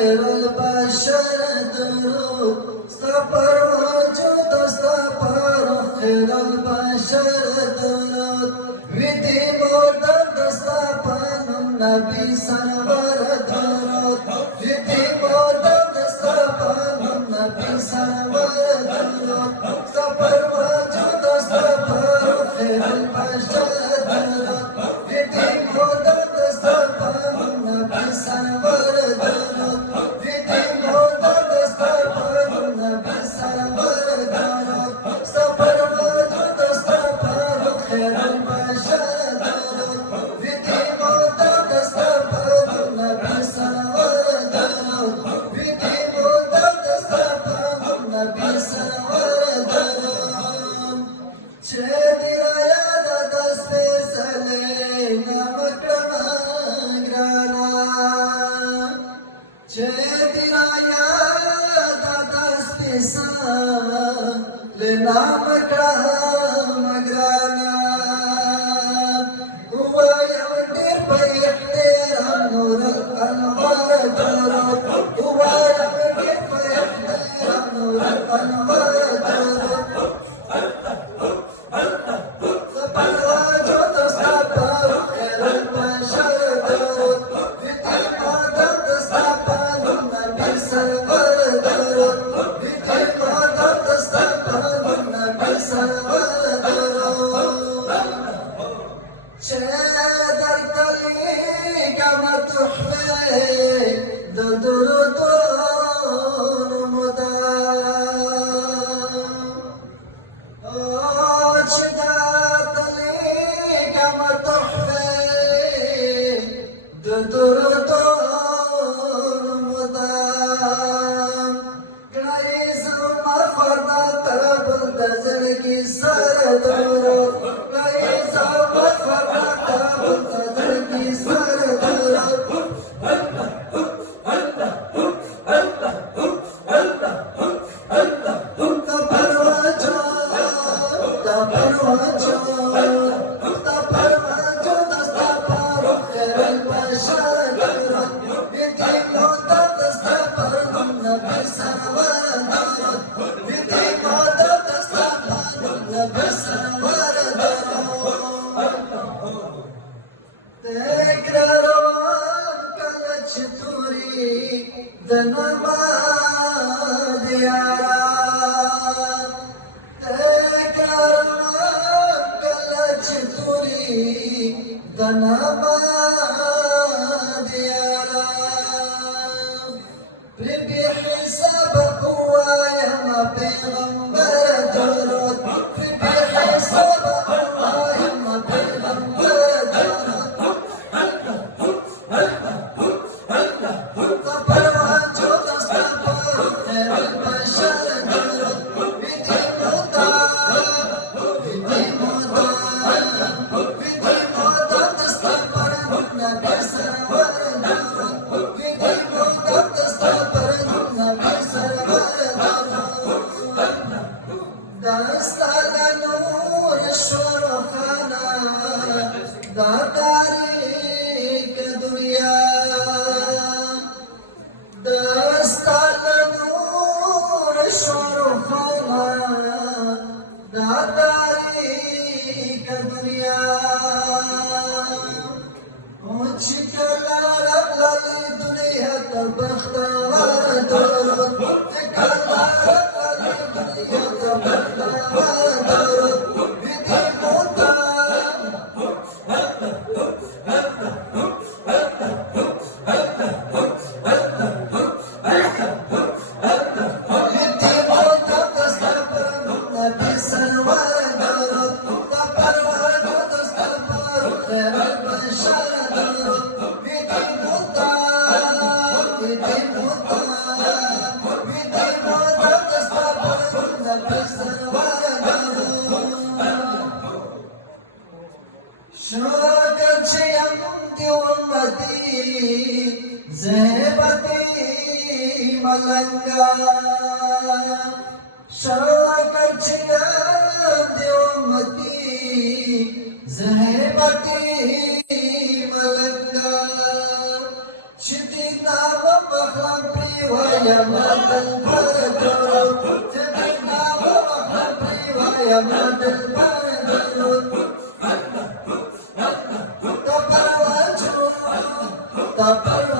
خير البشر درود استغفر وجود استغفر خير البشر درود ودي مودد استغفر النبي سرور درود ودي مودد استغفر النبي سرور درود استغفر وجود استغفر خير البشر درود ودي مودد استغفر النبي سرور درود ودي مودد استغفر النبي سرور درود استغفر وجود استغفر خير البشر درود ودي مودد استغفر النبي سرور درود ودي مودد استغفر النبي سرور درود چه लेना मकड़ा मगराना हुआ यमडीर पैटे रामनूर अनवर जोरो हुआ यमडीर पैटे रामनूर अनवर जोरो सपना जो दस्ता पर खेल बशर जोरो विधि मदद दस्ता पर नबी सरवर जोरो विधि मदद दस्ता شادر طريق ما تحفي دردون مدام شادر طريق ما تحفي دردون مدام قريز ما فرنا طرب الدزل کی سر درود قريز ما فرنا طرب الدزل کی سر درود Shitty Nama Mahlan vaya matal paradoro, Jamaica baba country vaya matal paradoro. Tapar